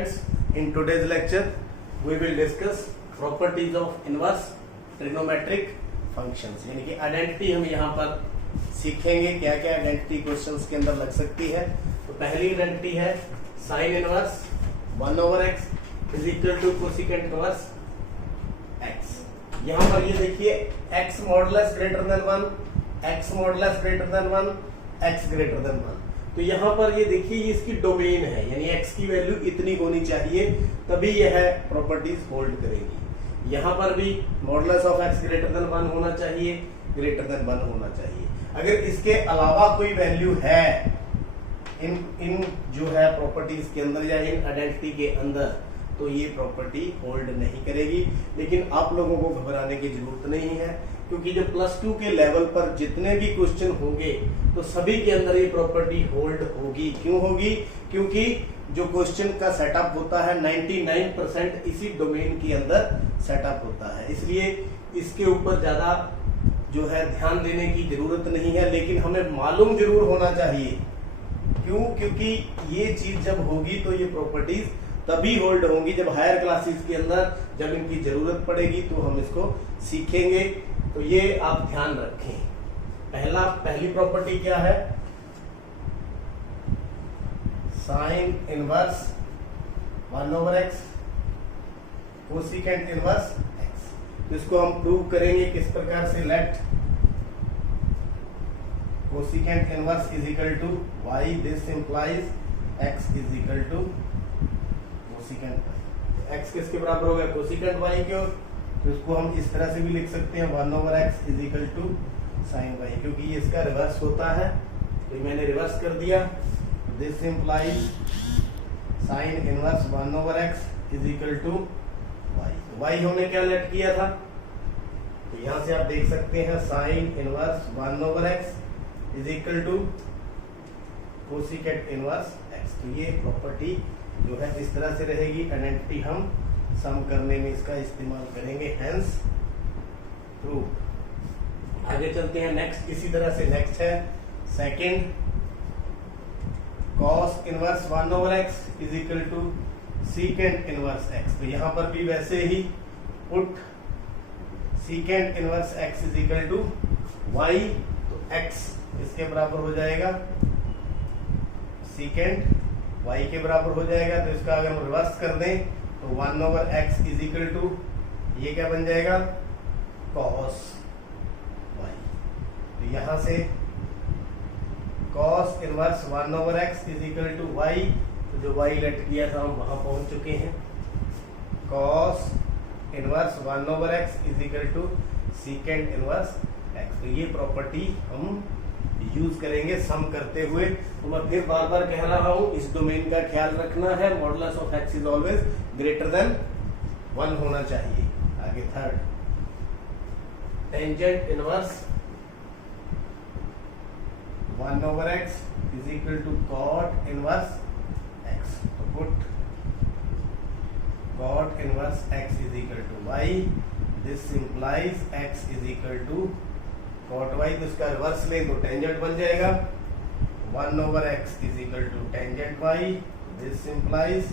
friends, in today's lecture we will discuss properties of inverse trigonometric functions। यानी कि identity हम यहाँ पर सीखेंगे, क्या क्या आइडेंटिटी क्वेश्चंस के अंदर लग सकती है। तो पहली आइडेंटिटी है sine inverse 1/x is equal to cosecant inverse x। यहाँ पर ये देखिए x modulus greater than 1, x modulus greater than 1, x greater than 1। तो यहाँ पर ये देखिए ये इसकी डोमेन है, यानी x की वैल्यू इतनी होनी चाहिए तभी यह प्रॉपर्टीज होल्ड करेगी। यहाँ पर भी modulus of x greater than 1 होना चाहिए, ग्रेटर देन 1 होना चाहिए। अगर इसके अलावा कोई वैल्यू है इन जो है प्रॉपर्टीज के अंदर या इन आइडेंटिटी के अंदर, तो ये प्रॉपर्टी होल्ड नहीं करेगी। लेकिन आप लोगों को घबराने की जरूरत नहीं है, क्योंकि जो +2 के लेवल पर जितने भी क्वेश्चन होंगे तो सभी के अंदर ये प्रॉपर्टी होल्ड होगी। क्यों होगी? क्योंकि जो क्वेश्चन का सेटअप होता है 99% इसी डोमेन के अंदर सेटअप होता है, इसलिए इसके ऊपर ज्यादा जो है ध्यान देने की जरूरत नहीं है। लेकिन हमें मालूम जरूर होना चाहिए। क्यों? क्योंकि ये चीज जब होगी तो ये प्रॉपर्टीज तभी होल्ड होंगी जब हायर क्लासेस के अंदर जब इनकी जरूरत पड़ेगी तो हम इसको सीखेंगे। तो ये आप ध्यान रखें। पहली प्रॉपर्टी क्या है? Sine inverse 1/x cosecant inverse x। तो इसको हम प्रूव करेंगे किस प्रकार से? Let cosecant inverse is equal to y, this implies x is equal to cosecant x। किसके बराबर होगा? कोसिकेंट y के। तो इसको हम इस तरह से भी लिख सकते हैं 1/x is equal to sine y, क्योंकि ये इसका रिवर्स होता है। तो मैंने रिवर्स कर दिया। This implies sine inverse 1/x is equal to y। तो y हमने क्या लेट किया था? तो यहां से आप देख सकते हैं sine inverse 1/x is equal to cosecant inverse x। तो ये प्रॉपर्टी जो है इस तरह से रहेगी। आइडेंटिटी हम सम करने में इसका इस्तेमाल करेंगे, हेंस प्रूव। आगे चलते हैं नेक्स्ट। इसी तरह से नेक्स्ट है second, cos inverse 1/x is equal to secant inverse x। तो यहां पर भी वैसे ही put secant inverse x is equal to y। तो x इसके बराबर हो जाएगा, सीकेंट y के बराबर हो जाएगा। तो इसका अगर हम रिवर्स कर दें तो 1/x इज इक्वल टू ये क्या बन जाएगा? cos y। तो यहां से cos inverse 1/x is equal to y। तो जो y लेट किया था हम वहां पहुंच चुके हैं। cos inverse 1/x is equal to secant inverse x। तो ये प्रॉपर्टी हम यूज करेंगे सम करते हुए। तो मैं फिर बार बार कह रहा हूं, इस डोमेन का ख्याल रखना है। Modulus of x is always greater than 1 होना चाहिए। आगे third, tangent inverse 1/x is equal to cot inverse x। तो put cot inverse x is equal to y, this implies x is equal to cot y। तो इसका reverse ले तो tangent बन जाएगा 1/x is equal to tangent y, this implies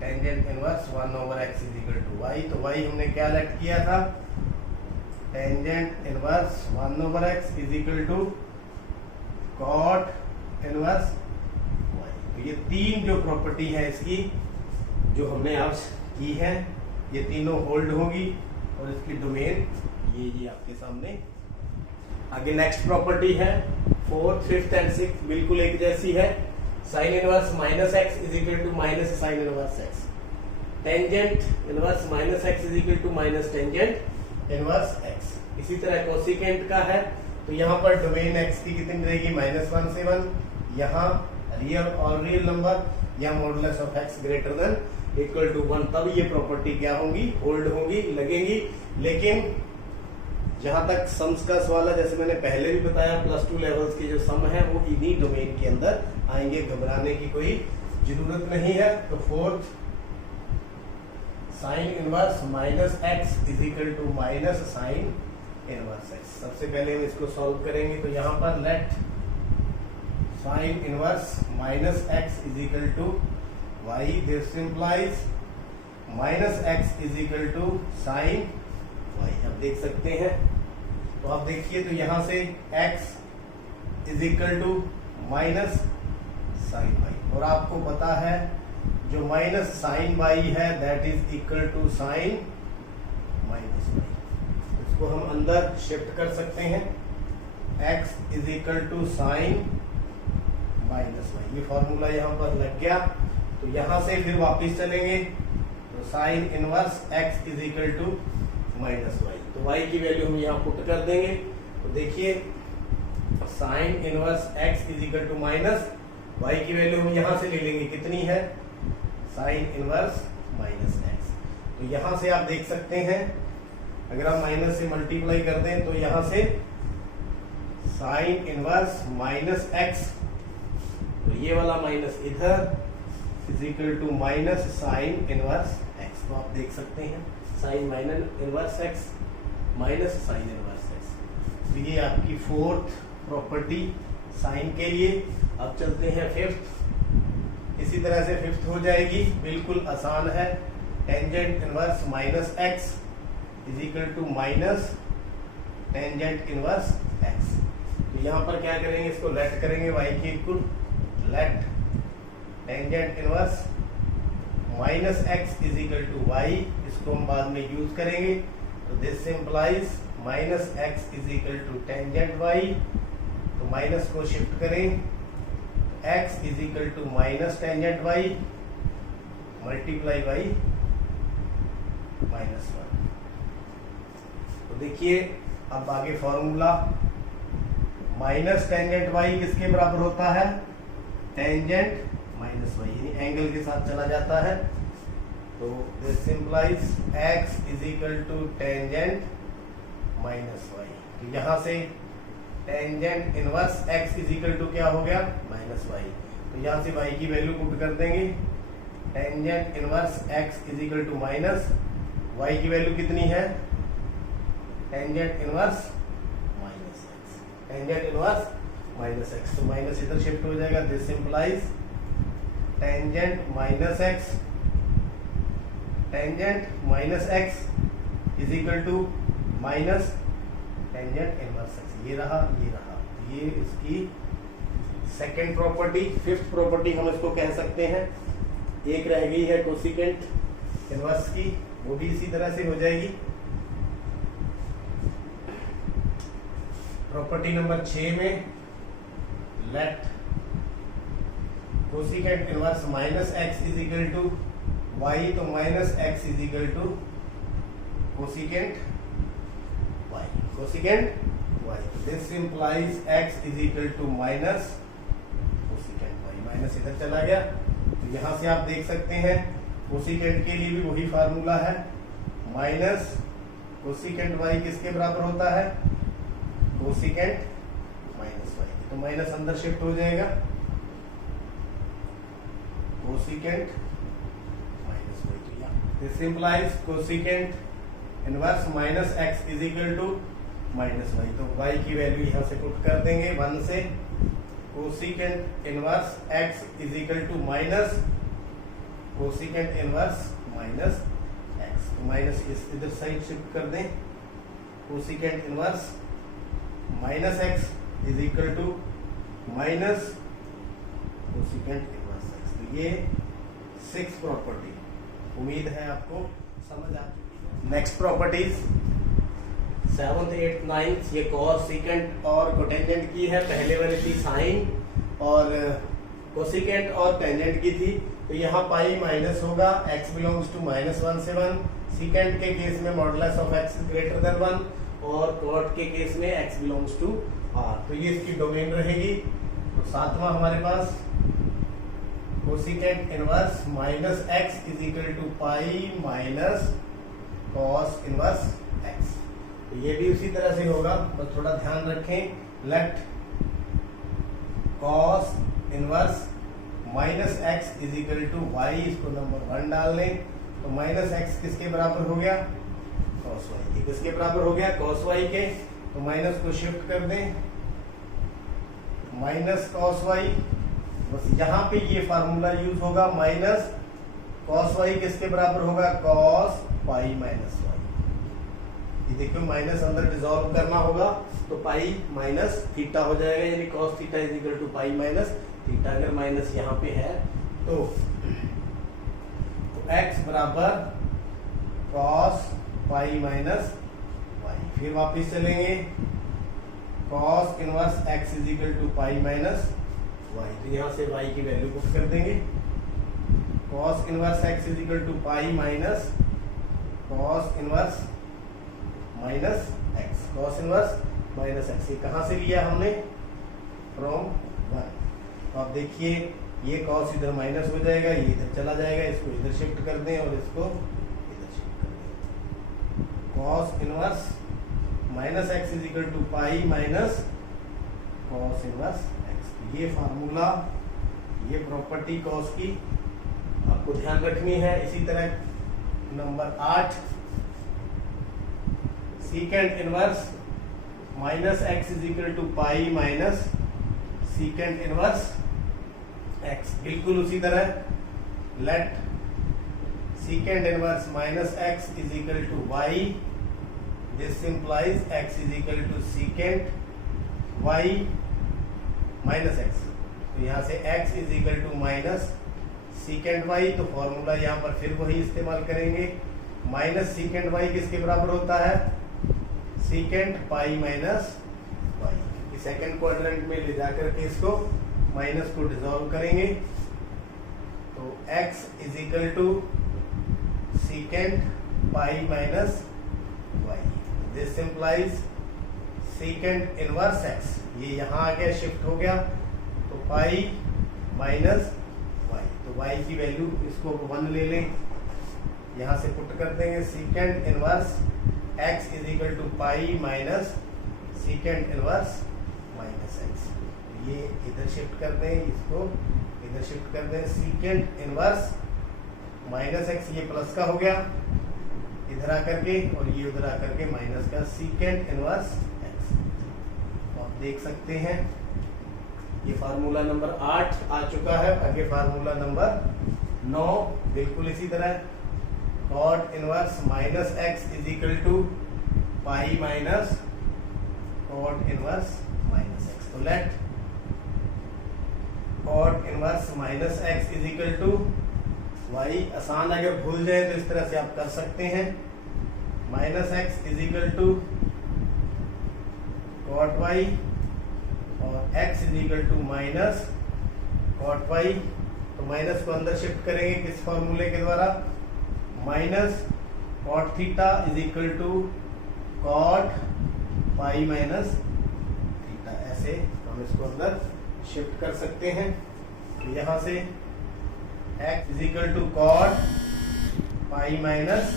tangent inverse 1/x is equal to y। तो y हमने क्या let किया था? Tangent inverse 1/x is equal to cot inverse y। तो ये तीन जो प्रॉपर्टी है इसकी जो हमने आज की है, ये तीनों होल्ड होगी और इसकी डोमेन ये आपके सामने। आगे नेक्स्ट प्रॉपर्टी है 4th, 5th एंड 6th बिल्कुल एक जैसी है। Sine inverse -x is equal to minus sine inverse x। Tangent inverse -x is equal to minus tangent inverse x। इसी तरह कोसिकेंट का है। तो यहाँ पर डोमेन x की कितनी रहेगी? -1 से 1। यहाँ रियल और रियल नंबर या modulus of x greater than equal to 1, तब ये प्रॉपर्टी क्या होंगी? होल्ड होंगी, लगेंगी। लेकिन जहां तक सम्स का सवाल है, जैसे मैंने पहले भी बताया, +2 लेवल्स के जो सम है वो इन्हीं डोमेन के अंदर आएंगे, घबराने की कोई जरूरत नहीं है। तो fourth, sine inverse -x is equal to minus sine inverse x। सबसे पहले हम इसको सॉल्व करेंगे। तो यहाँ पर let sine inverse -x is equal to y, this implies minus x is equal to sine y. अब देख सकते हैं, तो आप देखिए तो यहां से x is equal to minus sine y, और आपको पता है जो माइनस साइन वाई है that is equal to sine minus y. इसको हम अंदर शिफ्ट कर सकते हैं, x is equal to sine minus y. ये फॉर्मूला यहां पर लग गया। तो यहां से फिर वापस चलेंगे तो sine inverse x is equal to minus Y. तो y की वैल्यू हम यहाँ पुट कर देंगे। तो देखिए sine inverse x is equal to minus y की वैल्यू हम यहाँ से ले लेंगे, कितनी है, साइन इनवर्स माइनस x। तो यहाँ से आप देख सकते हैं अगर आप माइनस से मल्टीप्लाई कर दें तो यहाँ से साइन इनवर्स माइनस x, तो ये वाला माइनस इधर is equal to minus sine inverse x। तो आप देख सकते हैं sine minus inverse x minus sine inverse x। तो ये आपकी फोर्थ प्रॉपर्टी साइन के लिए। अब चलते हैं फिफ्थ। इसी तरह से फिफ्थ हो जाएगी, बिल्कुल आसान है, tangent inverse minus x is equal to minus tangent inverse x। तो यहाँ पर क्या करेंगे, इसको लेट करेंगे y के equal, let tangent inverse minus x is equal to y। इसको हम बाद में यूज करेंगे। तो this implies minus x is equal to tangent y। तो माइनस को शिफ्ट करें, x is equal to minus tangent y multiply by minus 1। तो देखिए अब आगे फॉर्मूला, माइनस टेंजेंट y किसके बराबर होता है, टेंजेंट माइनस y, यानी एंगल के साथ चला जाता है। तो this implies x is equal to tangent minus y। तो यहां से tangent inverse x is equal to क्या हो गया, माइनस y। तो यहां से y की वैल्यू पुट कर देंगे, tangent inverse x is equal to minus y की वैल्यू कितनी है, tangent inverse minus x, tangent inverse minus x। तो माइनस इधर शिफ्ट हो जाएगा, this implies tangent minus x, tangent minus x is equal to minus tangent inverse x। ये रहा, ये रहा, ये इसकी सेकेंड प्रॉपर्टी। फिफ्थ प्रॉपर्टी हम इसको कह सकते हैं, एक रह गई है कोसिकेंट इनवर्स की, वो भी इसी तरह से हो जाएगी। प्रॉपर्टी नंबर 6 में let cosecant inverse minus x is equal to y। तो minus x is equal to cosecant y, cosecant y। This implies x is equal to minus cosecant y। Minus इधर चला गया। तो यहां से आप देख सकते हैं कोसिकेंट के लिए भी वही फार्मूला है, माइनस कोसिकेंट y किसके बराबर होता है, कोसिकेंट माइनस y। तो माइनस अंदर शिफ्ट हो जाएगा, cosecant minus y। This implies cosecant inverse minus x is equal to minus y। तो y की वैल्यू यहां से पुट कर देंगे 1 से, cosecant inverse x is equal to minus cosecant inverse minus x। तो माइनस इस इधर साइड शिफ्ट कर दें, cosecant inverse minus x is equal to minus cosecant inverse x। तो ये 6 प्रॉपर्टी, उम्मीद है आपको समझ आ चुकी है। Next properties 7th 8th 9th ये कॉस सीकेंट और कोटेंजेंट की है। पहले वाली थी साइन और कोसिकेंट और टेंजेंट की थी। तो यहाँ पाई माइनस होगा, x बिलोंग्स टू -1 से 1। सीकेंट के केस में modulus of x greater than 1 और कॉट के केस में x बिलोंग्स टू r। तो ये इसकी डोमेन रहेगी। तो 7वां हमारे पास cosecant inverse minus x is equal to pi minus cos inverse x। तो ये भी उसी तरह से होगा, बस थोड़ा ध्यान रखें, let cos inverse minus x is equal to y। इसको नंबर 1 डाल लें। तो माइनस x किसके बराबर हो गया, कॉस y के। किसके बराबर हो गया, कॉस y के। तो माइनस को शिफ्ट कर दें, माइनस कॉस y। बस यहाँ पे ये फार्मूला यूज होगा, माइनस कॉस वाई किसके बराबर होगा, कॉस पाई माइनस वाई। ये देखियो माइनस अंदर डिसॉल्व करना होगा तो पाई माइनस थीटा हो जाएगा, यानी cos theta is equal to pi minus theta. अगर माइनस यहाँ पे है तो x बराबर कॉस पाई माइनस वाई। फिर वापिस चलेंगे, cos inverse x is equal to pi minus Y. तो यहाँ से y की वैल्यू पुट कर देंगे, cos inverse x is equal to pi minus cos inverse minus x, cos inverse minus x. ये कहाँ से लिया हमने, फ्रॉम 1। तो आप देखिए ये कॉस इधर माइनस हो जाएगा, ये इधर चला जाएगा, इसको इधर शिफ्ट कर दें और इसको इधर शिफ्ट कर दें। Cos inverse minus x is equal to pi minus cos inverse x. ये फार्मूला, ये प्रॉपर्टी कॉस की आपको ध्यान रखनी है। इसी तरह number 8, secant inverse minus x is equal to pi minus secant inverse x. बिल्कुल उसी तरह let secant inverse minus x is equal to y, this implies x is equal to secant y minus x. तो यहां से x is equal to minus secant Y, तो formula यहां पर फिर वही इस्तेमाल करेंगे। माइनस सीकेंट वाई किसके बराबर होता है, secant pi minus y. Second quadrant में ले जाकर के इसको माइनस को डिसॉल्व करेंगे तो x is equal to secant pi minus y, this implies secant inverse x। ये यहां आ गया, शिफ्ट हो गया, तो पाई माइनस वाई। तो y की वैल्यू इसको 1 ले लें, यहां से पुट कर देंगे, secant inverse x is equal to pi minus secant inverse minus x. ये इधर शिफ्ट कर दें, इसको इधर शिफ्ट कर दें, सीकेंट इनवर्स माइनस एक्स, ये प्लस का हो गया इधर आकर के, और ये उधर आकर के माइनस का, सीकेंट इनवर्स एक्स। तो आप देख सकते हैं ये फार्मूला नंबर 8 आ चुका है। आगे फार्मूला नंबर 9 बिल्कुल इसी तरह, cot inverse minus x is equal to pi minus cot inverse minus x. तो let cot inverse minus x is equal to Y. आसान, अगर भूल जाए तो इस तरह से आप कर सकते हैं, minus x is equal to cot y और x is equal to minus cot y. तो माइनस को अंदर शिफ्ट करेंगे किस फॉर्मूले के द्वारा, minus cot theta is equal to cot pi minus theta. ऐसे हम इसको अंदर शिफ्ट कर सकते हैं। तो यहां से x is equal to cot pi minus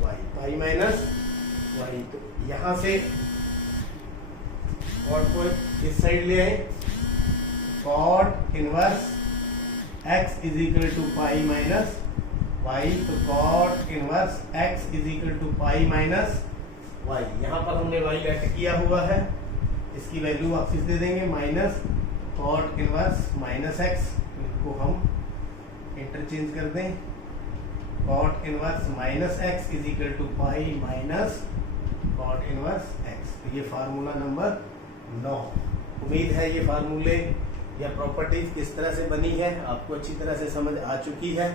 Y, pi minus Y. तो यहां से कॉट को इस साइड ले आए, cot inverse x is equal to pi minus Y. तो cot inverse x is equal to pi minus Y. यहाँ पर हमने y लेट किया हुआ है, इसकी वैल्यू वापस दे देंगे, minus cot inverse minus x। इसको हम इंटरचेंज कर दें, cot inverse minus x is equal to pi minus cot inverse x। तो ये फार्मूला नंबर 9। उम्मीद है ये फार्मूले या प्रॉपर्टीज किस तरह से बनी है आपको अच्छी तरह से समझ आ चुकी है।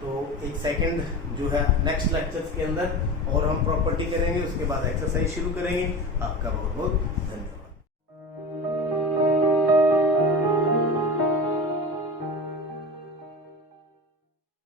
तो एक सेकंड जो है नेक्स्ट लेक्चर्स के अंदर और हम प्रॉपर्टी करेंगे, उसके बाद एक्सरसाइज शुरू करेंगे। आपका बहुत बहुत धन्यवाद।